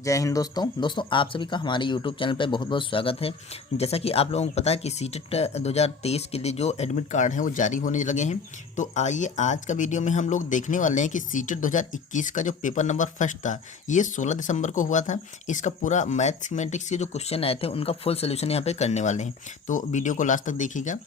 जय हिंद दोस्तों आप सभी का हमारे YouTube चैनल पर बहुत बहुत स्वागत है। जैसा कि आप लोगों को पता है कि सीटेट 2023 के लिए जो एडमिट कार्ड हैं वो जारी होने लगे हैं। तो आइए आज का वीडियो में हम लोग देखने वाले हैं कि सीटेट 2021 का जो पेपर नंबर फर्स्ट था ये 16 दिसंबर को हुआ था। इसका पूरा मैथमेटिक्स के जो क्वेश्चन आए थे उनका फुल सोल्यूशन यहाँ पर करने वाले हैं, तो वीडियो को लास्ट तक देखिएगा।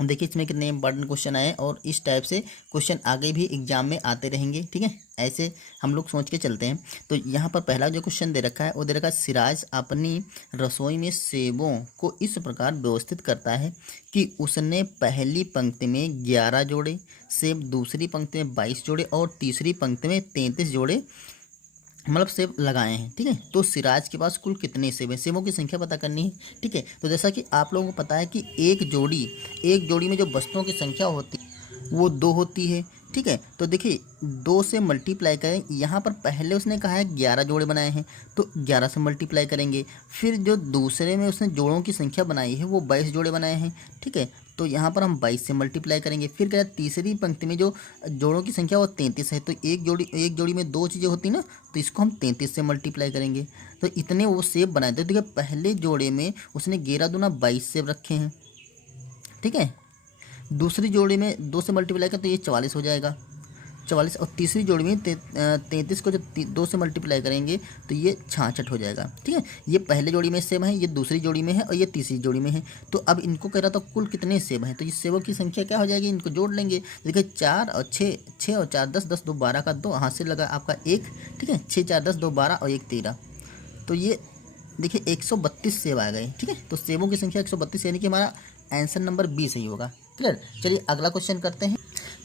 देखिए इसमें कितने इंपॉर्टेंट क्वेश्चन आए और इस टाइप से क्वेश्चन आगे भी एग्जाम में आते रहेंगे, ठीक है। ऐसे हम लोग सोच के चलते हैं। तो यहाँ पर पहला जो क्वेश्चन दे रखा है वो दे रखा है, सिराज अपनी रसोई में सेबों को इस प्रकार व्यवस्थित करता है कि उसने पहली पंक्ति में 11 जोड़े सेब, दूसरी पंक्ति में 22 जोड़े और तीसरी पंक्ति में 33 जोड़े मतलब सेब लगाए हैं, ठीक है। तो सिराज के पास कुल कितने सेब हैं, सेबों की संख्या पता करनी है, ठीक है। तो जैसा कि आप लोगों को पता है कि एक जोड़ी में जो वस्तुओं की संख्या होती है वो 2 होती है, ठीक है। तो देखिए 2 से मल्टीप्लाई करें, यहाँ पर पहले उसने कहा है 11 जोड़े बनाए हैं तो 11 से मल्टीप्लाई करेंगे। फिर जो दूसरे में उसने जोड़ों की संख्या बनाई है वो 22 जोड़े बनाए हैं, ठीक है। तो यहाँ पर हम 22 से मल्टीप्लाई करेंगे। फिर क्या है, तीसरी पंक्ति में जो जोड़ों की संख्या वो 33 है, तो एक जोड़ी में 2 चीज़ें होती ना, तो इसको हम 33 से मल्टीप्लाई करेंगे। तो इतने वो सेब बनाए थे। देखिए पहले जोड़े में उसने 11 दूना 22 सेब रखे हैं, ठीक है। दूसरी जोड़ी में 2 से मल्टीप्लाई करें तो ये 44 हो जाएगा, 44। और तीसरी जोड़ी में 33 को जब 2 से मल्टीप्लाई करेंगे तो ये 66 हो जाएगा, ठीक है। ये पहले जोड़ी में सेब है, ये दूसरी जोड़ी में है और ये तीसरी जोड़ी में है। तो अब इनको कह रहा था कुल कितने सेब हैं, तो ये सेबों की संख्या क्या हो जाएगी, इनको जोड़ लेंगे। देखिए 4 और 6, 6 और 4 10, 10 2 12 का 2 हाथ से लगा आपका 1, ठीक है। 6 4 10 2 12 और 1 13। तो ये देखिए 132 सेब आ गए, ठीक है। तो सेबों की संख्या 132 यानी कि हमारा आंसर नंबर बी सही होगा, क्लियर। चलिए अगला क्वेश्चन करते हैं।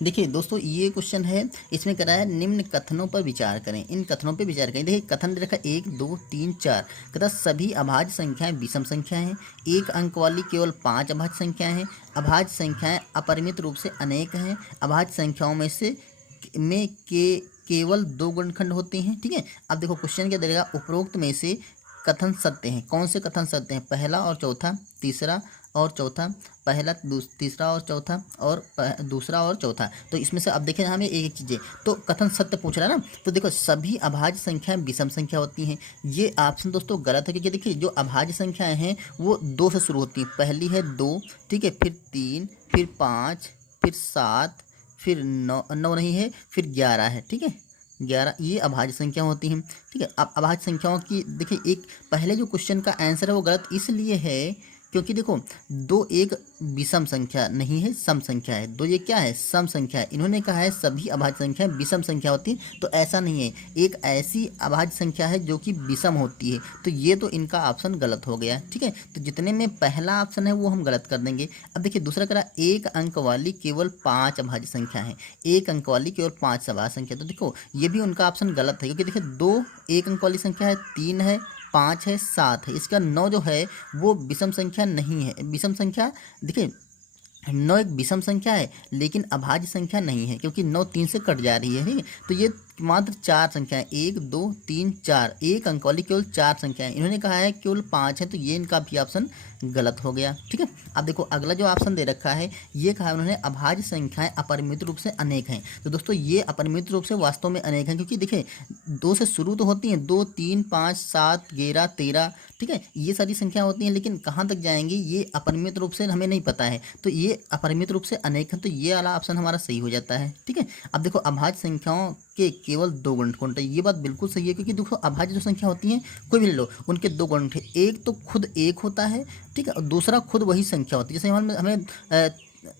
देखिए दोस्तों ये क्वेश्चन है, इसमें करा है निम्न कथनों पर विचार करें। इन कथनों पर विचार करें। देखिए कथन दे रखा 1 2 3 4, कहता सभी अभाज्य संख्याएं विषम संख्याएं हैं, एक अंक वाली केवल 5 अभाज्य संख्याएं हैं, अभाज्य संख्याएं अपरिमित रूप से अनेक हैं, अभाज्य संख्याओं में केवल 2 गुणनखंड होते हैं, ठीक है। अब देखो क्वेश्चन क्या देगा, उपरोक्त में से कथन सत्य हैं। कौन से कथन सत्य हैं, पहला और चौथा, तीसरा और चौथा, पहला तीसरा और चौथा और दूसरा और चौथा। तो इसमें से अब देखिए हमें एक चीज़ें, तो कथन सत्य पूछ रहा है ना। तो देखो सभी अभाज्य संख्याएं विषम संख्या होती हैं, ये ऑप्शन दोस्तों गलत है, क्योंकि देखिए जो अभाज्य संख्याएं हैं वो 2 से शुरू होती हैं। पहली है 2, ठीक है, फिर 3, फिर 5, फिर 7, फिर 9 नहीं है, फिर 11 है, ठीक है। 11 ये अभाज्य संख्या होती हैं, ठीक है। अब अभाज्य संख्याओं की देखिए एक पहले जो क्वेश्चन का आंसर है वो गलत इसलिए है क्योंकि देखो 2 एक विषम संख्या नहीं है, सम संख्या है। 2 ये क्या है, सम संख्या है। इन्होंने कहा है सभी अभाज्य संख्याएं विषम संख्या होती है, तो ऐसा नहीं है। एक ऐसी अभाज्य संख्या है जो कि विषम होती है, तो ये तो इनका ऑप्शन गलत हो गया, ठीक है। तो जितने में पहला ऑप्शन है वो हम गलत कर देंगे। अब देखिए दूसरा करा एक अंक वाली केवल 5 अभाज्य संख्या है, एक अंक वाली केवल 5 अभाज्य संख्या। तो देखो ये भी उनका ऑप्शन गलत है, क्योंकि देखिए 2 एक अंक वाली संख्या है, 3 है, 5 है, 7 है। इसका 9 जो है वो विषम संख्या नहीं है। विषम संख्या देखिए 9 एक विषम संख्या है लेकिन अभाज्य संख्या नहीं है, क्योंकि 9 3 से कट जा रही है, ठीक है। तो ये मात्र 4 संख्याएं, 1 2 3 4, एक अंक वाली केवल 4 संख्याएं। इन्होंने कहा है केवल 5 है, तो ये इनका भी ऑप्शन गलत हो गया, ठीक है। अब देखो अगला जो ऑप्शन दे रखा है ये कहा उन्होंने अभाज्य संख्याएं अपरिमित रूप से अनेक हैं। तो दोस्तों ये अपरिमित रूप से वास्तव में अनेक हैं, क्योंकि देखिए 2 से शुरू तो होती हैं, 2 3 5 7 11 13, ठीक है। ये सारी संख्या होती हैं, लेकिन कहाँ तक जाएंगी ये अपरिमित रूप से हमें नहीं पता है। तो ये अपरिमित रूप से अनेक हैं, तो ये वाला ऑप्शन हमारा सही हो जाता है, ठीक है। अब देखो अभाज्य संख्याओं के केवल 2 गुणनखंड, ये बात बिल्कुल सही है, क्योंकि देखो अभाज्य जो संख्या होती हैं कोई भी ले लो उनके 2 गुणनखंड, एक तो खुद 1 होता है, ठीक है, और दूसरा खुद वही संख्या होती है। जैसे हमें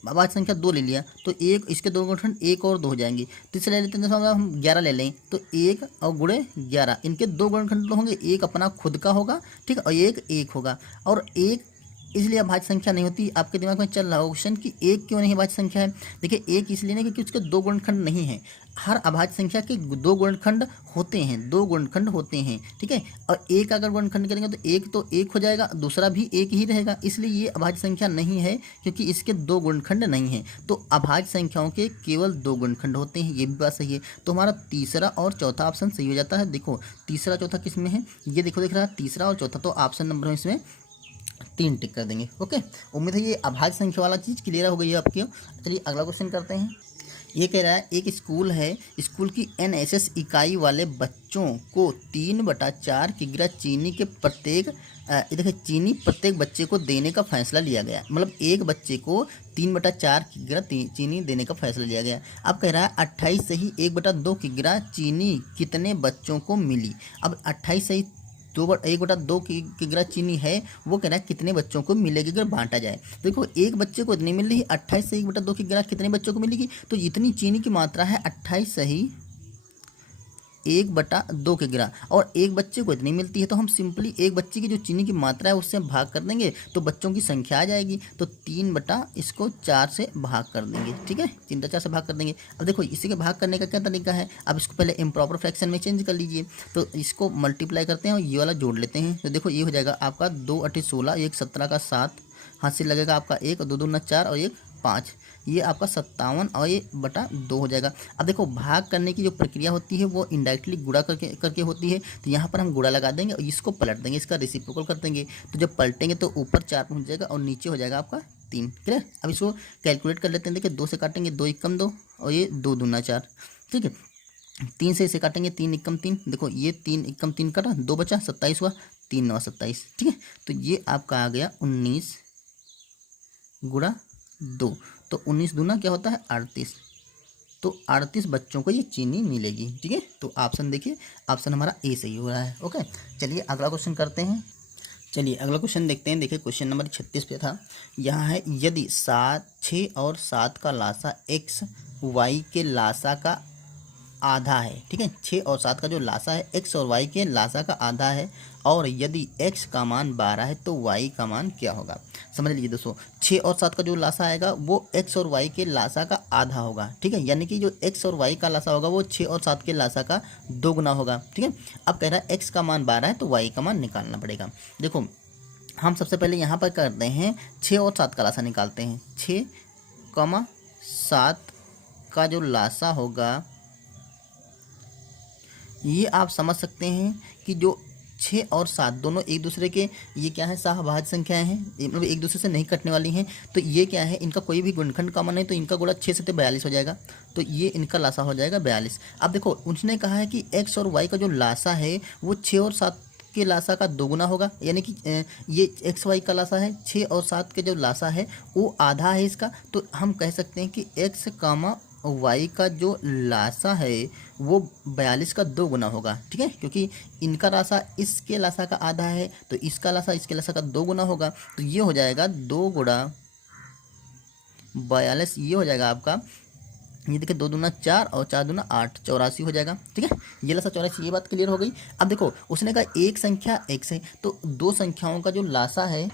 अभाज्य संख्या 2 ले लिया तो एक इसके 2 गुणनखंड 1 और 2 हो जाएंगे। तीसरे ले लेते हैं, जैसे हम 11 ले लें तो 1 और गुणे 11, इनके 2 गुणनखंड तो होंगे, एक अपना खुद का होगा, ठीक है, और एक होगा। और एक इसलिए अभाज्य संख्या नहीं होती। आपके दिमाग में चल रहा होगा क्वेश्चन कि एक क्यों नहीं अभाज्य संख्या है। देखिए एक इसलिए नहीं क्योंकि उसके 2 गुणनखंड नहीं है। हर अभाज्य संख्या के 2 गुणनखंड होते हैं, 2 गुणनखंड होते हैं, ठीक है। और एक अगर गुणनखंड करेंगे तो एक हो जाएगा, दूसरा भी एक ही रहेगा, इसलिए ये अभाज्य संख्या नहीं है, क्योंकि इसके 2 गुणनखंड नहीं हैं। तो अभाज्य संख्याओं के केवल 2 गुणनखंड होते हैं, ये भी बात सही है। तो हमारा तीसरा और चौथा ऑप्शन सही हो जाता है। देखो तीसरा चौथा किस में है, ये देखो दिख रहा है तीसरा और चौथा, तो ऑप्शन नंबर में इसमें 3 टिक कर देंगे, ओके। उम्मीद है ये अभाज्य संख्या वाला चीज़ क्लियर हो गई है आपकी। चलिए अगला क्वेश्चन करते हैं। ये कह रहा है एक स्कूल है, स्कूल की एनएसएस इकाई वाले बच्चों को 3/4 किग्रा चीनी के प्रत्येक देखिए चीनी प्रत्येक बच्चे को देने का फैसला लिया गया। मतलब एक बच्चे को 3/4 किग्रा चीनी देने का फैसला लिया गया। अब कह रहा है 28 से ही 1/2 किग्रा चीनी कितने बच्चों को मिली। अब 28 से ही 1/2 किग्रा चीनी है, वो कह रहा है कितने बच्चों को मिलेगी अगर बांटा जाए। देखो एक बच्चे को इतनी मिल रही है, 28 से 1/2 किग्रा कितने बच्चों को मिलेगी, तो इतनी चीनी की मात्रा है 28 से ही 1/2 किग्रा, और एक बच्चे को इतनी मिलती है, तो हम सिंपली एक बच्चे की जो चीनी की मात्रा है उससे भाग कर देंगे तो बच्चों की संख्या आ जाएगी। तो 3/4 से भाग कर देंगे। ठीक है, 3/4 से भाग कर देंगे। अब देखो इसी के भाग करने का क्या तरीका है, अब इसको पहले इम्प्रॉपर फ्रैक्शन में चेंज कर लीजिए। तो इसको मल्टीप्लाई करते हैं और ये वाला जोड़ लेते हैं। तो देखो ये हो जाएगा आपका 2 × 8 = 16, 1 17 का 7, हाथ से लगेगा आपका 1, 2 दूना 4 और 1 5, ये आपका 57 और ये बटा 2 हो जाएगा। अब देखो भाग करने की जो प्रक्रिया होती है वो इनडायरेक्टली गुणा करके होती है। तो यहाँ पर हम गुणा लगा देंगे और इसको पलट देंगे, इसका रेसिप्रोकल कर देंगे। तो जब पलटेंगे तो ऊपर 4 पहुँच जाएगा और नीचे हो जाएगा आपका 3। क्लियर। अब इसको कैलकुलेट कर लेते हैं। देखिए 2 से काटेंगे 2 × 2 और ये 2 दूना 4। ठीक है, 3 से इसे काटेंगे 3 × 3, देखो ये 3 × 3 काटा, 2 बचा, 27 हुआ, 3 × 9 = 27। ठीक है, तो ये आपका आ गया 19 × 2। तो 19 दूना क्या होता है 38। तो 38 बच्चों को ये चीनी मिलेगी। ठीक है, तो ऑप्शन देखिए, ऑप्शन हमारा ए सही हो रहा है। ओके, चलिए अगला क्वेश्चन करते हैं। चलिए अगला क्वेश्चन देखते हैं। देखिए क्वेश्चन नंबर 36 पे था। यहाँ है यदि 6 और 7 का लासा x y के लासा का आधा है। ठीक है, 6 और 7 का जो लासा है x और y के लासा का आधा है, और यदि x का मान 12 है तो y का मान क्या होगा। समझ लीजिए दोस्तों, 6 और 7 का जो लासा आएगा वो x और y के लासा का आधा होगा। ठीक है, यानी कि जो x और y का लासा होगा वो 6 और 7 के लासा का 2 गुना होगा। ठीक है, अब कह रहा है x का मान 12 है तो y का मान निकालना पड़ेगा। देखो हम सबसे पहले यहाँ पर करते हैं 6 और 7 का लासा निकालते हैं। 6, 7 का जो लासा होगा ये आप समझ सकते हैं कि जो 6 और 7 दोनों एक दूसरे के ये क्या है सहभाज्य संख्याएं हैं, मतलब एक दूसरे से नहीं कटने वाली हैं। तो ये क्या है, इनका कोई भी गुणनखंड कॉमन है, तो इनका गुणा 6 से 42 हो जाएगा। तो ये इनका लासा हो जाएगा 42। अब देखो उसने कहा है कि x और y का जो लासा है वो 6 और 7 के लासा का 2 गुना होगा। यानी कि ये एक्स वाई का लासा है, 6 और 7 के जो लासा है वो आधा है इसका। तो हम कह सकते हैं कि x, y का जो लासा है वो 42 का 2 गुना होगा। ठीक है, क्योंकि इनका लासा इसके लासा का आधा है तो इसका लासा इसके लासा का 2 गुना होगा। तो ये हो जाएगा 2 × 42, ये हो जाएगा आपका, ये देखिए 2 दूना 4 और 4 दूना 8, 84 हो जाएगा। ठीक है, ये लासा 84, ये बात क्लियर हो गई। अब देखो उसने कहा एक संख्या x है, तो दो संख्याओं का जो लासा है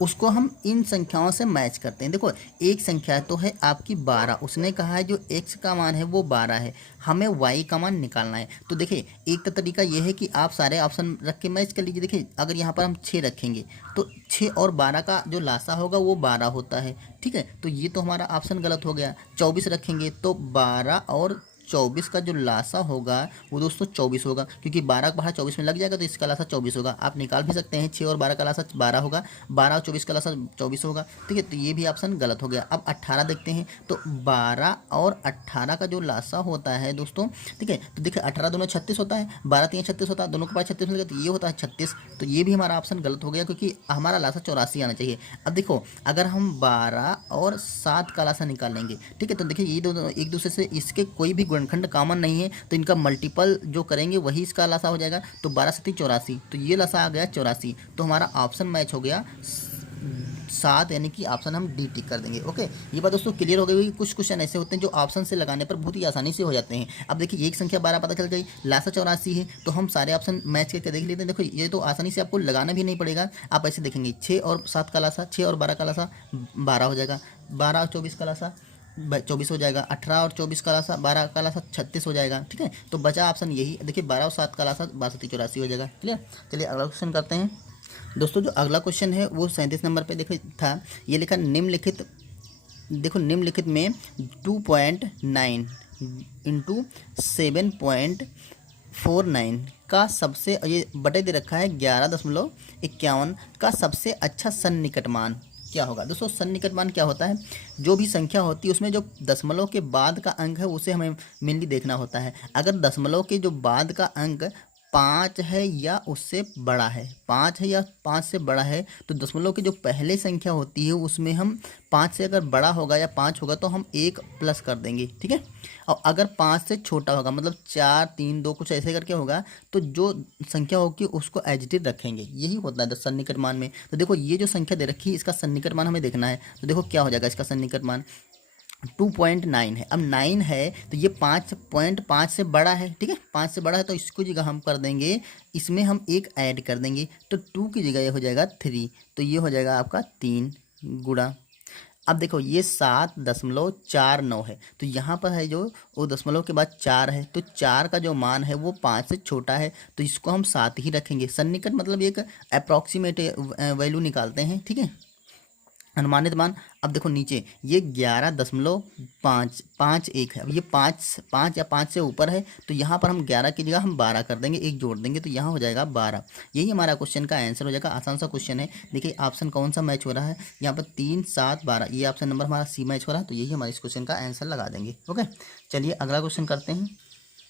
उसको हम इन संख्याओं से मैच करते हैं। देखो एक संख्या तो है आपकी 12, उसने कहा है जो x का मान है वो 12 है, हमें y का मान निकालना है। तो देखिए एक तो तरीका ये है कि आप सारे ऑप्शन रख के मैच कर लीजिए। देखिए अगर यहाँ पर हम 6 रखेंगे तो 6 और 12 का जो लासा होगा वो 12 होता है। ठीक है, तो ये तो हमारा ऑप्शन गलत हो गया। 24 रखेंगे तो 12 और 24 का जो लासा होगा वो दोस्तों 24 होगा, क्योंकि 12 का भाड़ा 24 में लग जाएगा तो इसका लासा 24 होगा। आप निकाल भी सकते हैं, 6 और 12 का लासा 12 होगा, 12 और 24 का लासा 24 होगा। ठीक है, तो ये भी ऑप्शन गलत हो गया। अब 18 देखते हैं, तो 12 और 18 का जो लासा होता है दोस्तों, ठीक है, तो देखिए 18 दोनों 36 होता है, 12 3 36 होता है, दोनों के पास 36 मिल गया तो ये होता है 36। तो ये भी हमारा ऑप्शन गलत हो गया, क्योंकि हमारा लासा 84 आना चाहिए। अब देखो अगर हम 12 और 7 का लासा निकालेंगे, ठीक है, तो देखिए ये दोनों एक दूसरे से, इसके कोई भी गुणनखंड कॉमन नहीं है, तो इनका मल्टीपल जो करेंगे वही इसका लासा हो जाएगा। तो 12 7 84, तो ये लासा आ गया 84। तो हमारा ऑप्शन मैच हो गया 7, यानी कि ऑप्शन हम डी टिक कर देंगे। ओके, ये बात दोस्तों क्लियर हो गई। कुछ क्वेश्चन ऐसे होते हैं जो ऑप्शन से लगाने पर बहुत ही आसानी से हो जाते हैं। अब देखिए एक संख्या 12 पता चल गई, लासा 84 है, तो हम सारे ऑप्शन मैच करके देख लेते हैं। देखो ये तो आसानी से आपको लगाना भी नहीं पड़ेगा, आप ऐसे देखेंगे 6 और 7 का लासा, 6 और 12 का लासा 12 हो जाएगा, 12 और 24 का लासा 24 हो जाएगा, 18 और 24 का लासा 12 का लासा 36 हो जाएगा। ठीक है, तो बचा ऑप्शन यही, देखिए 12 और 7 का लासा 12 7 84 हो जाएगा। क्लियर। चलिए अगला क्वेश्चन करते हैं दोस्तों। जो अगला क्वेश्चन है वो 37 नंबर पे देखो था, ये लिखा निम्नलिखित, देखो निम्नलिखित में 2.9 इंटू 7.49 का सबसे, ये बटे दे रखा है 11.51 का सबसे अच्छा सन्निकट मान क्या होगा। दोस्तों सन्निकट मान क्या होता है, जो भी संख्या होती है उसमें जो दशमलव के बाद का अंक है उसे हमें मेनली देखना होता है। अगर दशमलव के जो बाद का अंक 5 है या उससे बड़ा है, 5 है या 5 से बड़ा है, तो दशमलव की जो पहले संख्या होती है उसमें हम 5 से अगर बड़ा होगा या 5 होगा तो हम 1 प्लस कर देंगे, ठीक है। और अगर 5 से छोटा होगा, मतलब 4 3 2 कुछ ऐसे करके होगा, तो जो संख्या होगी उसको एज इट इज रखेंगे। यही होता है सन्निकट मान में। तो देखो ये जो संख्या दे रखी है इसका सन्निकट मान हमें देखना है। तो देखो क्या हो जाएगा इसका सन्निकट मान, 2.9 है। अब 9 है तो ये 5.5 से बड़ा है, ठीक है, 5 से बड़ा है तो इसको जगह हम कर देंगे, इसमें हम एक ऐड कर देंगे, तो 2 की जगह ये हो जाएगा 3, तो ये हो जाएगा आपका 3 गुणा। अब देखो ये 7.49 है, तो यहाँ पर है जो वो दशमलव के बाद 4 है, तो 4 का जो मान है वो 5 से छोटा है, तो इसको हम 7 ही रखेंगे। सन्निकट मतलब एक अप्रॉक्सीमेट वैल्यू निकालते हैं, ठीक है, अनुमानित मान। अब देखो नीचे ये 11.551 है। अब ये 5 या 5 से ऊपर है, तो यहाँ पर हम 11 की जगह हम 12 कर देंगे, एक जोड़ देंगे, तो यहाँ हो जाएगा 12। यही हमारा क्वेश्चन का आंसर हो जाएगा। आसान सा क्वेश्चन है। देखिए ऑप्शन कौन सा मैच हो रहा है, यहाँ पर 3 7 12, ये ऑप्शन नंबर हमारा सी मैच हो रहा है, तो यही हमारे इस क्वेश्चन का आंसर लगा देंगे। ओके, चलिए अगला क्वेश्चन करते हैं।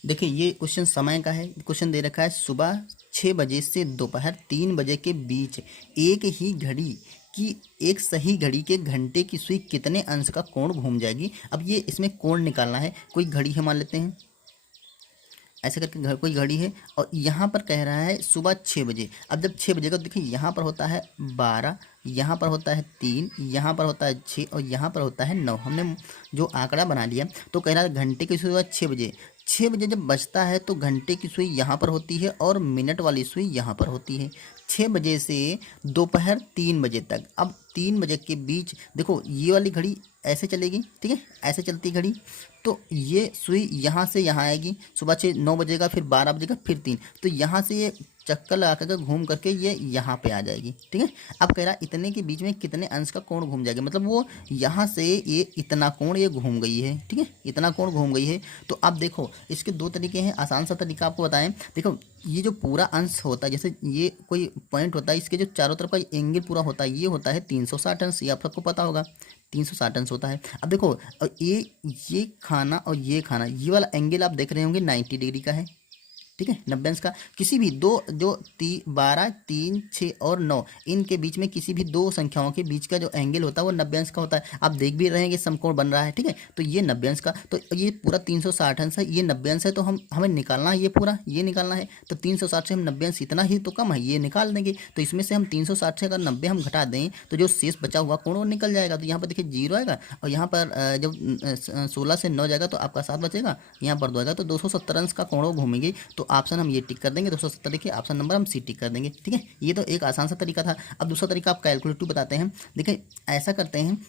देखिए ये क्वेश्चन समय का है। क्वेश्चन दे रखा है सुबह 6 बजे से दोपहर 3 बजे के बीच एक ही घड़ी कि एक सही घड़ी के घंटे की सुई कितने अंश का कोण घूम जाएगी। अब ये इसमें कोण निकालना है। कोई घड़ी है मान लेते हैं, ऐसे करके कोई घड़ी है और यहाँ पर कह रहा है सुबह 6 बजे। अब जब 6 बजे का देखिए यहाँ पर होता है 12, यहाँ पर होता है 3, यहाँ पर होता है 6 और यहाँ पर होता है 9। हमने जो आंकड़ा बना लिया, तो कह रहा है घंटे की सुई 6 बजे। 6 बजे जब बजता है तो घंटे की सुई यहाँ पर होती है और मिनट वाली सुई यहाँ पर होती है। 6 बजे से दोपहर 3 बजे तक। अब 3 बजे के बीच देखो ये वाली घड़ी ऐसे चलेगी, ठीक है, ऐसे चलती घड़ी, तो ये सुई यहाँ से यहाँ आएगी, सुबह 9 बजेगा, फिर 12 बजेगा, फिर 3, तो यहाँ से ये चक्कर लगा कर घूम करके ये यहाँ पे आ जाएगी, ठीक है। अब कह रहा इतने के बीच में कितने अंश का कोण घूम जाएगा, मतलब वो यहाँ से ये इतना कोण ये घूम गई है, ठीक है, इतना कोण घूम गई है। तो अब देखो इसके दो तरीके हैं। आसान सा तरीका आपको बताएं। देखो ये जो पूरा अंश होता है, जैसे ये कोई पॉइंट होता है, इसके जो चारों तरफ का एंगल पूरा होता है, ये होता है 360 अंश, ये आप सबको पता होगा, 360 अंश होता है। अब देखो और ये खाना और ये खाना, ये वाला एंगल आप देख रहे होंगे 90 डिग्री का है, ठीक है, 90 अंश का। किसी भी दो जो 12 3 6 और 9 इनके बीच में किसी भी दो संख्याओं के बीच का जो एंगल होता है वो 90 अंश का होता है। आप देख भी रहे हैं कि समकोण बन रहा है, ठीक है, तो ये 90 अंश का, तो ये पूरा 360 अंश है, ये 90 अंश है, तो हमें निकालना है ये पूरा, ये निकालना है। तो 360 से हम 90 अंश, इतना ही तो कम है, ये निकाल देंगे। तो इसमें से हम 360 से अगर 90 हम घटा दें तो जो शेष बचा हुआ कोण वो निकल जाएगा। तो यहाँ पर देखिए 0 आएगा और यहाँ पर जब 16 से 9 जाएगा तो आपका 7 बचेगा, यहाँ पर 2 आएगा, तो 270 अंश का कोण घूमेंगे। तो ऑप्शन हम ये टिक कर देंगे 270, देखिए ऑप्शन नंबर हम सी टिक कर देंगे, ठीक है। ये तो एक आसान सा तरीका था। अब दूसरा तरीका आप कैलकुलेटिव बताते हैं। देखिए ऐसा करते हैं,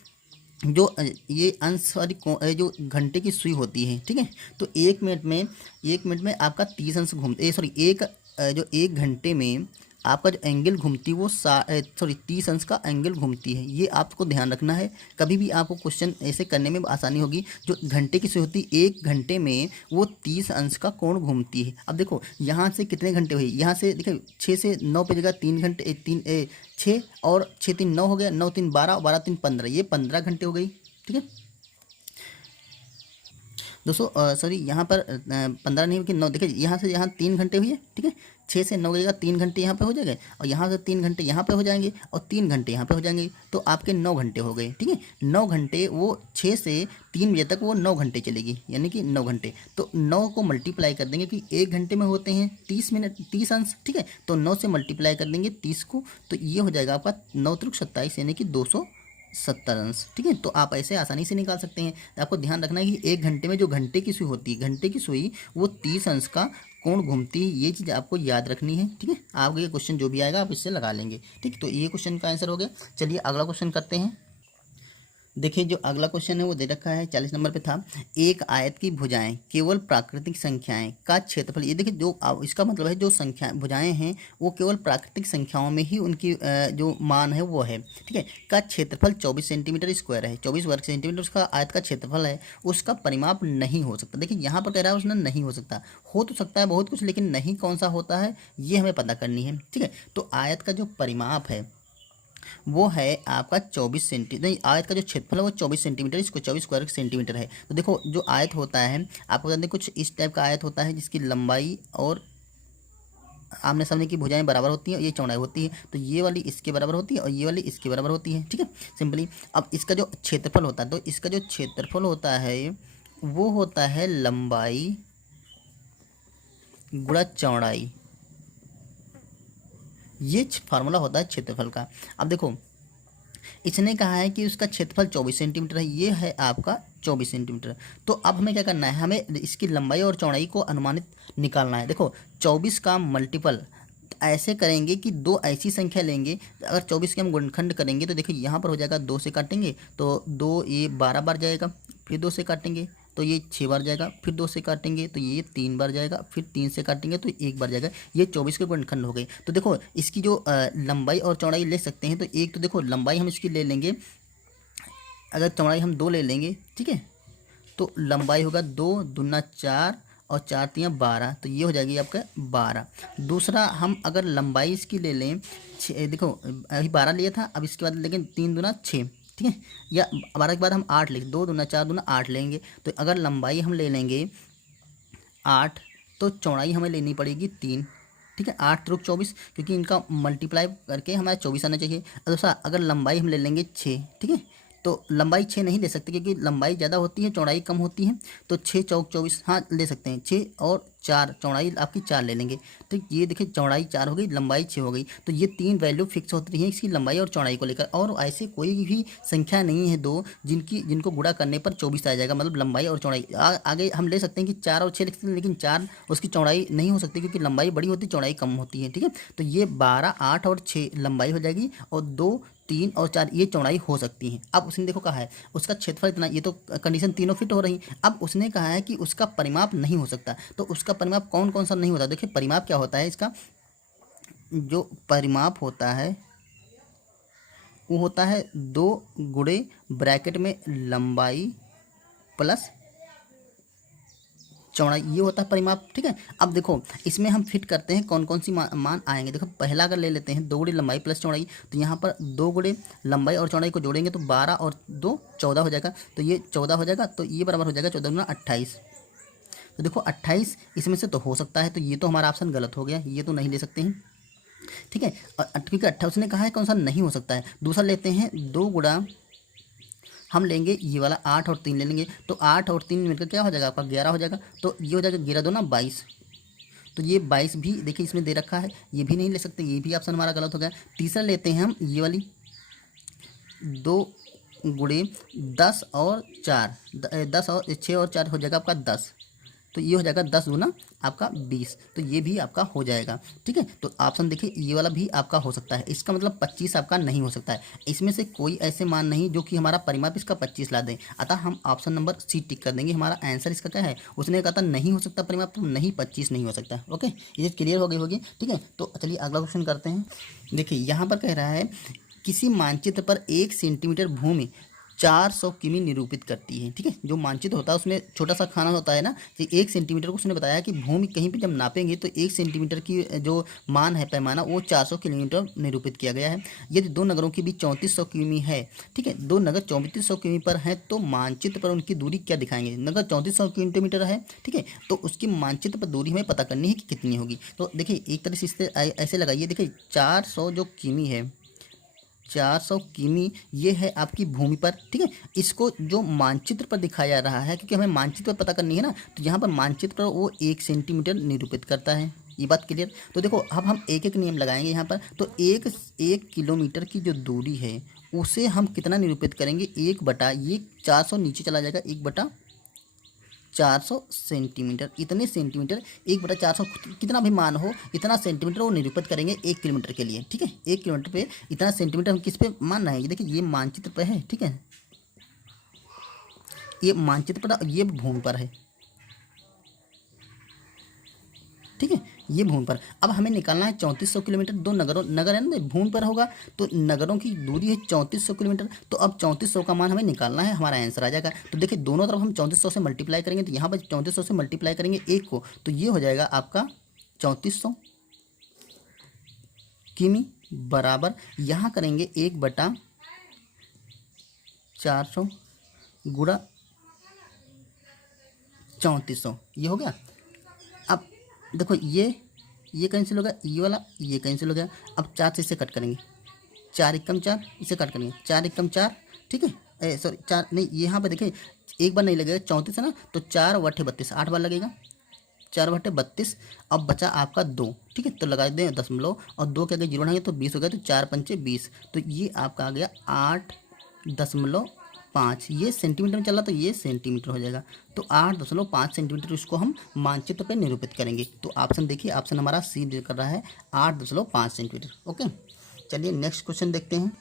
जो ये अंश वाली जो घंटे की सुई होती है, ठीक है, तो 1 मिनट में आपका 30 अंश घूमते, सॉरी जो 1 घंटे में आपका जो एंगल घूमती वो 30 अंश का एंगल घूमती है। ये आपको ध्यान रखना है, कभी भी आपको क्वेश्चन ऐसे करने में आसानी होगी। जो घंटे की सुई होती 1 घंटे में वो 30 अंश का कोण घूमती है। अब देखो यहाँ से कितने घंटे हुए, यहाँ से देखिए 6 से 9 पे जगह 3 घंटे 6 और 6 3 9 हो गया, 9 3 12, 12 3 15, ये 15 घंटे हो गई, ठीक है दोस्तों। सॉरी यहाँ पर 15 नहीं कि 9, देखिए यहाँ से यहाँ 3 घंटे हुई है, ठीक है, 6 से 9 गएगा, 3 घंटे यहाँ पे हो जाएंगे और यहाँ से 3 घंटे यहाँ पे हो जाएंगे और 3 घंटे यहाँ पे हो जाएंगे, तो आपके 9 घंटे हो गए, ठीक है। 9 घंटे वो 6 से 3 बजे तक वो 9 घंटे चलेगी, यानी कि 9 घंटे। तो 9 को मल्टीप्लाई कर देंगे कि 1 घंटे में होते हैं 30 मिनट 30 अंश, ठीक है, तो 9 से मल्टीप्लाई कर देंगे 30 को, तो ये हो जाएगा आपका 9 त्रिक 27, यानी कि 270 अंश, ठीक है। तो आप ऐसे आसानी से निकाल सकते हैं। आपको ध्यान रखना है कि 1 घंटे में जो घंटे की सुई होती है, घंटे की सुई वो 30 अंश का कोण घूमती है, ये चीज़ आपको याद रखनी है, ठीक है। आपके क्वेश्चन जो भी आएगा आप इससे लगा लेंगे, ठीक। तो ये क्वेश्चन का आंसर हो गया। चलिए अगला क्वेश्चन करते हैं। देखिए जो अगला क्वेश्चन है वो दे रखा है 40 नंबर पे था। एक आयत की भुजाएं केवल प्राकृतिक संख्याएं का क्षेत्रफल, ये देखिए जो इसका मतलब है जो संख्या भुजाएं हैं वो केवल प्राकृतिक संख्याओं में ही उनकी जो मान है वो है, ठीक है, का क्षेत्रफल 24 सेंटीमीटर स्क्वायर है, 24 वर्ग सेंटीमीटर उसका आयत का क्षेत्रफल है, उसका परिमाप नहीं हो सकता। देखिए यहाँ पर कह रहा है उसने नहीं हो सकता, हो तो सकता है बहुत कुछ, लेकिन नहीं कौन सा होता है ये हमें पता करनी है, ठीक है। तो आयत का जो परिमाप है वो है आपका 24 सेंटीमीटर। नहीं, आयत का जो क्षेत्रफल है वो 24 सेंटीमीटर, इसको 24 स्क्वायर सेंटीमीटर है। तो देखो जो आयत होता है आपको बता दें कुछ इस टाइप का आयत होता है जिसकी लंबाई और आमने सामने की भुजाएं बराबर होती हैं और ये चौड़ाई होती है। तो ये वाली इसके बराबर होती है और ये वाली इसके बराबर होती है, ठीक है सिंपली। अब इसका जो क्षेत्रफल होता है, तो इसका जो क्षेत्रफल होता है वो होता है लंबाई गुणा चौड़ाई। ये फार्मूला होता है क्षेत्रफल का। अब देखो इसने कहा है कि उसका क्षेत्रफल 24 सेंटीमीटर है, ये है आपका 24 सेंटीमीटर। तो अब हमें क्या करना है, हमें इसकी लंबाई और चौड़ाई को अनुमानित निकालना है। देखो 24 का मल्टीपल ऐसे करेंगे कि दो ऐसी संख्या लेंगे, अगर 24 के हम गुणनखंड करेंगे तो देखिए यहाँ पर हो जाएगा 2 से काटेंगे तो 2 ये 12 बार जाएगा, फिर 2 से काटेंगे तो ये 6 बार जाएगा, फिर 2 से काटेंगे तो ये 3 बार जाएगा, फिर 3 से काटेंगे तो 1 बार जाएगा। ये 24 के गुणनखंड हो गए। तो देखो इसकी जो लंबाई और चौड़ाई ले सकते हैं, तो एक तो देखो लंबाई हम इसकी ले लेंगे, अगर चौड़ाई हम 2 ले लेंगे, ठीक है, तो लंबाई होगा 2 दूना 4 और 4 तियाँ 12, तो ये हो जाएगी आपका 12। दूसरा हम अगर लंबाई इसकी ले लें, देखो अभी 12 लिया था, अब इसके बाद लेकिन 3 दूना 6, ठीक है, या 12 के बाद हम 8 लेंगे, 2 दूना 4 दूना 8 लेंगे। तो अगर लंबाई हम ले लेंगे 8 तो चौड़ाई हमें लेनी पड़ेगी 3, ठीक है, 8 त्रुक 24, क्योंकि इनका मल्टीप्लाई करके हमारा 24 आना चाहिए। दूसरा अगर लंबाई हम ले लेंगे 6, ठीक है, तो लंबाई 6 नहीं ले सकते क्योंकि लंबाई ज़्यादा होती है चौड़ाई कम होती है, तो 6 चौक 24 हाँ ले सकते हैं, 6 और 4 चौड़ाई आपकी 4 ले लेंगे। तो ये देखिए चौड़ाई 4 हो गई, लंबाई 6 हो गई। तो ये 3 वैल्यू फिक्स होती हैं इसकी लंबाई और चौड़ाई को लेकर, और ऐसे कोई भी संख्या नहीं है दो जिनको गुणा करने पर 24 आ जाएगा, मतलब लंबाई और चौड़ाई। आगे हम ले सकते हैं कि 4 और 6 लिख सकते हैं, लेकिन 4 उसकी चौड़ाई नहीं हो सकती क्योंकि लंबाई बड़ी होती है चौड़ाई कम होती है, ठीक है। तो ये 12, 8 और 6 लंबाई हो जाएगी और 2, 3 और 4 ये चौड़ाई हो सकती है। अब उसने देखो कहा है उसका क्षेत्रफल इतना, ये तो कंडीशन तीनों फिट हो रही। अब उसने कहा है कि उसका परिमाप नहीं हो सकता, तो उसका परिमाप कौन कौन सा नहीं होता। देखिए परिमाप क्या होता है इसका, जो परिमाप होता है वो होता है 2 गुणे ब्रैकेट में लंबाई प्लस चौड़ाई, ये होता है परिमाप, ठीक है। अब देखो इसमें हम फिट करते हैं कौन कौन सी मान आएंगे। देखो पहला अगर ले लेते हैं 2 गुणे लंबाई प्लस चौड़ाई, तो यहाँ पर 2 गुणे लंबाई और चौड़ाई को जोड़ेंगे तो 12 और 2 14 हो जाएगा, तो ये 14 हो जाएगा, तो ये बराबर हो जाएगा 14 गुना 28। तो देखो 28 इसमें से तो हो सकता है, तो ये तो हमारा ऑप्शन गलत हो गया, ये तो नहीं ले सकते हैं, ठीक है। और क्योंकि 28 ने कहा है कौन सा नहीं हो सकता है। दूसरा लेते हैं 2 गुणा, हम लेंगे ये वाला 8 और 3 ले लेंगे, तो 8 और 3 मिलकर क्या हो जाएगा आपका 11 हो जाएगा, तो ये हो जाएगा 11 दूना 22। तो ये 22 भी देखिए इसमें दे रखा है, ये भी नहीं ले सकते, ये भी ऑप्शन हमारा गलत हो गया। तीसरा लेते हैं हम ये वाली 2 गुणे 10 और 4, 10 और 6 और 4 हो जाएगा आपका 10, तो ये हो जाएगा 10 गुना आपका 20, तो ये भी आपका हो जाएगा, ठीक है। तो ऑप्शन देखिए ये वाला भी आपका हो सकता है, इसका मतलब 25 आपका नहीं हो सकता है। इसमें से कोई ऐसे मान नहीं जो कि हमारा परिमाप इसका 25 ला दें, अतः हम ऑप्शन नंबर सी टिक कर देंगे। हमारा आंसर इसका क्या है, उसने कहा था नहीं हो सकता परिमाप, तो नहीं 25 नहीं हो सकता। ओके, ये क्लियर हो गई होगी, ठीक है। तो चलिए अगला क्वेश्चन करते हैं। देखिए यहाँ पर कह रहा है किसी मानचित्र पर 1 सेंटीमीटर भूमि 400 किमी निरूपित करती है, ठीक है। जो मानचित्र होता है उसमें छोटा सा खाना होता है ना, कि 1 सेंटीमीटर को उसने बताया कि भूमि कहीं पे जब नापेंगे तो 1 सेंटीमीटर की जो मान है पैमाना वो 400 किलोमीटर निरूपित किया गया है। यदि दो नगरों के बीच 3400 किमी है, ठीक है, दो नगर 3400 किमी पर हैं, तो मानचित्र पर उनकी दूरी क्या दिखाएंगे। नगर 3400 किलोमीटर है, ठीक है, तो उसकी मानचित्र पर दूरी हमें पता करनी है कि कितनी होगी। तो देखिए एक तरह से इससे ऐसे लगाइए, देखिए 400 जो किमी है, 400 किमी ये है आपकी भूमि पर, ठीक है। इसको जो मानचित्र पर दिखाया जा रहा है, क्योंकि हमें मानचित्र पर पता करनी है ना, तो यहाँ पर मानचित्र पर वो 1 सेंटीमीटर निरूपित करता है, ये बात क्लियर। तो देखो अब हम एक एक नियम लगाएंगे यहाँ पर। तो एक किलोमीटर की जो दूरी है उसे हम कितना निरूपित करेंगे, 1 बटा ये 400 नीचे चला जाएगा, 1/400 सेंटीमीटर। इतने सेंटीमीटर 1/400 कितना भी मान हो, इतना सेंटीमीटर वो निरूपित करेंगे 1 किलोमीटर के लिए, ठीक है। 1 किलोमीटर पे इतना सेंटीमीटर हम किस पे मानना है, ये देखिए ये मानचित्र पे है, ठीक है, ये मानचित्र पर, ये भूमि पर है, ठीक है, ये भूमि पर। अब हमें निकालना है 3400 किलोमीटर। दो नगर है ना, भूमि पर होगा तो नगरों की दूरी है 3400 किलोमीटर। तो अब 3400 का मान हमें निकालना है, हमारा आंसर आ जाएगा। तो देखिए दोनों तरफ हम 3400 से मल्टीप्लाई करेंगे, तो यहाँ पर 3400 से मल्टीप्लाई करेंगे 1 को, तो ये हो जाएगा आपका 3400 किमी, बराबर यहाँ करेंगे 1/400 गुणा 3400, ये हो गया। अब देखो ये कैंसिल हो गया, ये वाला ये कैंसिल हो गया। अब 4 से इसे कट करेंगे, 4 एकम 4, इसे कट करेंगे 4 एकम 4, ठीक है। सॉरी 4 नहीं, यहाँ पे देखिए एक बार नहीं लगेगा, 34 है ना, तो 4/32 8 बार लगेगा, 4/32। अब बचा आपका 2, ठीक है, तो लगा दें दशमलव और 2 के आगे जीरो बनाएंगे तो 20 हो गया, तो 4 पंचे 20, तो ये आपका आ गया 8.5। ये सेंटीमीटर में चला तो ये सेंटीमीटर हो जाएगा, तो 8.5 सेंटीमीटर इसको हम मानचित्र पर निरूपित करेंगे। तो ऑप्शन देखिए, ऑप्शन हमारा सी कर रहा है 8.5 सेंटीमीटर। ओके, चलिए नेक्स्ट क्वेश्चन देखते हैं।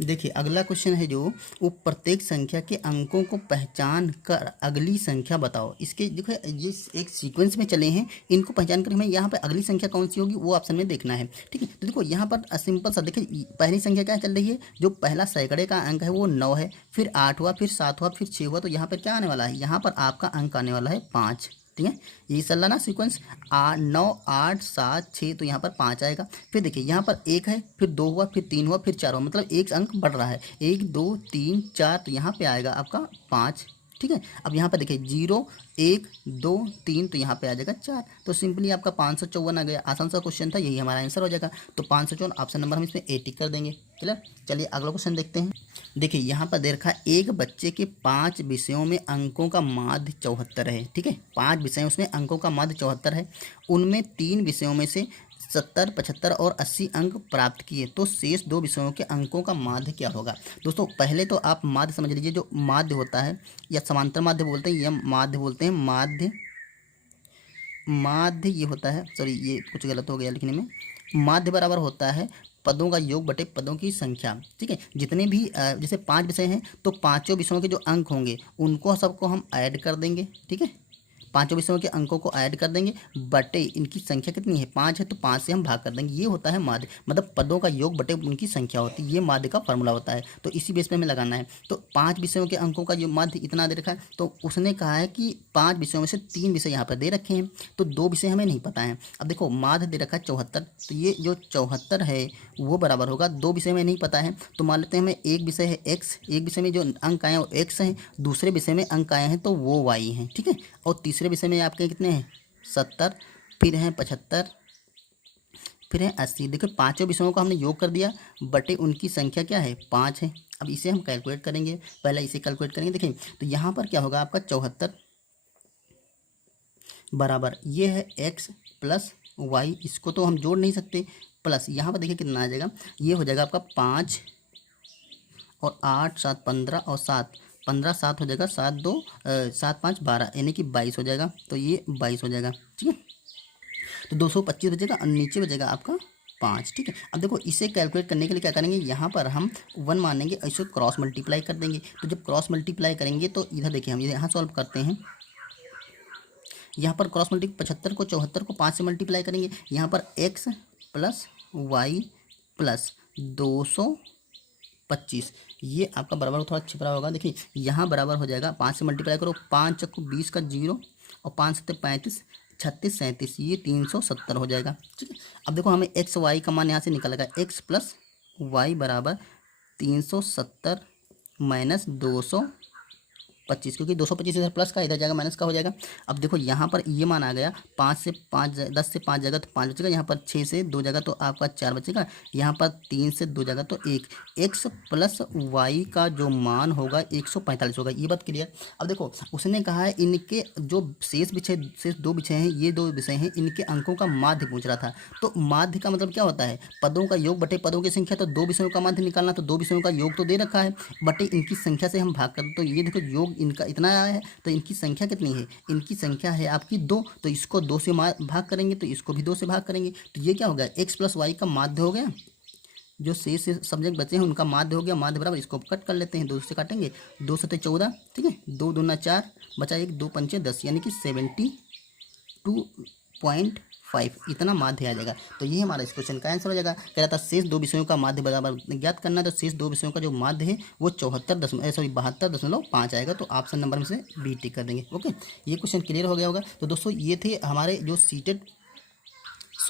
देखिए अगला क्वेश्चन है जो वो प्रत्येक संख्या के अंकों को पहचान कर अगली संख्या बताओ। इसके देखो ये एक सीक्वेंस में चले हैं, इनको पहचान कर हमें यहाँ पे अगली संख्या कौन सी होगी वो ऑप्शन में देखना है, ठीक है। तो देखो यहाँ पर सिंपल सा देखिए, पहली संख्या क्या चल रही है, जो पहला सैकड़े का अंक है वो 9 है, फिर 8 हुआ, फिर 7 हुआ, फिर 6 हुआ, तो यहाँ पर क्या आने वाला है, यहाँ पर आपका अंक आने वाला है 5, ठीक है। ये चल रहा ना सीक्वेंस, 9 8 7 6, तो यहाँ पर 5 आएगा। फिर देखिए यहाँ पर 1 है, फिर 2 हुआ, फिर 3 हुआ, फिर 4 हुआ, मतलब एक अंक बढ़ रहा है, 1 2 3 4, तो यहाँ पे आएगा आपका 5, ठीक है। अब यहाँ पर देखिए 0 1 2 3, तो यहाँ पे आ जाएगा 4, तो सिंपली आपका 554 आ गया। आसान सा क्वेश्चन था, यही हमारा आंसर हो जाएगा। तो 554 ऑप्शन नंबर हम इसमें ए टिक कर देंगे। क्लियर, चलिए अगला क्वेश्चन देखते हैं। देखिए यहाँ पर दे रखा है एक बच्चे के 5 विषयों में अंकों का माध्य 74 है, ठीक है। 5 विषय उसमें अंकों का माध्य 74 है, उनमें 3 विषयों में से 70 75 और 80 अंक प्राप्त किए, तो शेष 2 विषयों के अंकों का माध्य क्या होगा। दोस्तों पहले तो आप माध्य समझ लीजिए, जो माध्य होता है या समांतर माध्य बोलते हैं या माध्य बोलते हैं, माध्य ये होता है, सॉरी ये कुछ गलत हो गया लिखने में, माध्य बराबर होता है पदों का योग बटे पदों की संख्या, ठीक है। जितने भी जैसे 5 विषय हैं तो पांचों विषयों के जो अंक होंगे उनको सबको हम ऐड कर देंगे, ठीक है। पांचों विषयों के अंकों को ऐड कर देंगे, बटे इनकी संख्या कितनी है 5 है, तो 5 से हम भाग कर देंगे। ये होता है माध्य, मतलब पदों का योग बटे उनकी संख्या होती है, ये माध्य का फॉर्मूला होता है। तो इसी बेस पे हमें लगाना है। तो 5 विषयों के अंकों का जो माध्य इतना दे रखा है, तो उसने कहा है कि 5 विषयों में से 3 विषय यहाँ पर दे रखे हैं, तो 2 विषय हमें नहीं पता है। अब देखो माध्य दे रखा है 74, तो ये जो 74 है वो बराबर होगा, 2 विषय में नहीं पता है, तो मान लेते हैं हमें एक विषय है x, एक विषय में जो अंक आए हैं वो x हैं, दूसरे विषय में अंक आए हैं तो वो y हैं, ठीक है। और तीसरे विषय में आपके कितने हैं 70, फिर हैं 75, फिर हैं 80। देखो पांचों विषयों को हमने योग कर दिया, बटे उनकी संख्या क्या है 5 है। अब इसे हम कैलकुलेट करेंगे, पहले इसे कैलकुलेट करेंगे। देखिए तो यहाँ पर क्या होगा आपका 74 बराबर ये है x प्लस वाई, इसको तो हम जोड़ नहीं सकते, प्लस यहाँ पर देखिए कितना आ जाएगा, ये हो जाएगा आपका 5 और 8 7 15 और 7 15 7 हो जाएगा, 7 2 7 5 12, यानी कि 22 हो जाएगा। तो ये 22 हो जाएगा, ठीक है। तो 225 बचेगा और नीचे बचेगा आपका 5, ठीक है। अब देखो इसे कैलकुलेट करने के लिए क्या करेंगे, यहाँ पर हम 1 मानेंगे, इसे क्रॉस मल्टीप्लाई कर देंगे। तो जब क्रॉस मल्टीप्लाई करेंगे तो इधर देखिए हम यहाँ सॉल्व करते हैं, यहाँ पर क्रॉस मल्टीप्लाई 75 को 74 को 5 से मल्टीप्लाई करेंगे, यहाँ पर x प्लस वाई प्लस 225, ये आपका बराबर थोड़ा छिपरा होगा। देखिए यहाँ बराबर हो जाएगा, 5 से मल्टीप्लाई करो, 5 चक्कू 20 का 0 और 5 सत्ते 35 36 37, ये 370 हो जाएगा, ठीक है। अब देखो हमें एक्स वाई का मान यहाँ से निकल गया, x प्लस वाई बराबर 370 माइनस 225, क्योंकि 225 इधर प्लस का इधर जाएगा माइनस का हो जाएगा। अब देखो यहाँ पर ये मान आ गया, 5 से 5 10 से 5 जगह तो 5 बचेगा, यहाँ पर 6 से 2 जगह तो आपका 4 बचेगा, यहाँ पर 3 से 2 जगह तो 1, x प्लस वाई का जो मान होगा 145 होगा। ये बात क्लियर। अब देखो उसने कहा है इनके जो शेष 2 विषय हैं, ये 2 विषय हैं, इनके अंकों का माध्य पूछ रहा था। तो माध्य का मतलब क्या होता है, पदों का योग बटे पदों की संख्या। तो 2 विषयों का माध्य निकालना, तो 2 विषयों का योग तो दे रखा है, बटे इनकी संख्या से हम भाग कर, तो ये देखो योग इनका इतना आया है, तो इनकी संख्या कितनी है, इनकी संख्या है आपकी 2, तो इसको 2 से भाग करेंगे, तो इसको भी 2 से भाग करेंगे, तो ये क्या हो गया x प्लस वाई का माध्य हो गया। जो शेष सब्जेक्ट बचे हैं उनका माध्य हो गया, माध्य बराबर इसको कट कर लेते हैं, 2 से काटेंगे, 2 सत्ते 14, ठीक है, 2 दूना 4 बचा 1, 2 पंचे 10, यानी कि 72.5 इतना माध्य आ जाएगा। तो ये हमारा इस क्वेश्चन का आंसर हो जाएगा। कह रहा था शेष 2 विषयों का माध्य बराबर ज्ञात करना, तो शेष 2 विषयों का जो माध्य है वो 72.5 आएगा। तो ऑप्शन नंबर में से बी टिक कर देंगे। ओके, ये क्वेश्चन क्लियर हो गया होगा। तो दोस्तों ये थे हमारे जो सीटेड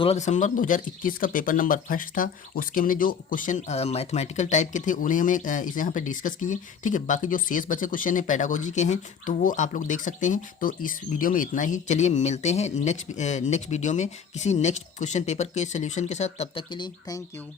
16 दिसंबर 2021 का पेपर नंबर फर्स्ट था। उसके हमने जो क्वेश्चन मैथमेटिकल टाइप के थे उन्हें हमें इस यहाँ पे डिस्कस किए। ठीक है, बाकी जो शेष बचे क्वेश्चन है पेडागोजी के हैं, तो वो आप लोग देख सकते हैं। तो इस वीडियो में इतना ही। चलिए मिलते हैं नेक्स्ट वीडियो में किसी नेक्स्ट क्वेश्चन पेपर के सोल्यूशन के साथ। तब तक के लिए थैंक यू।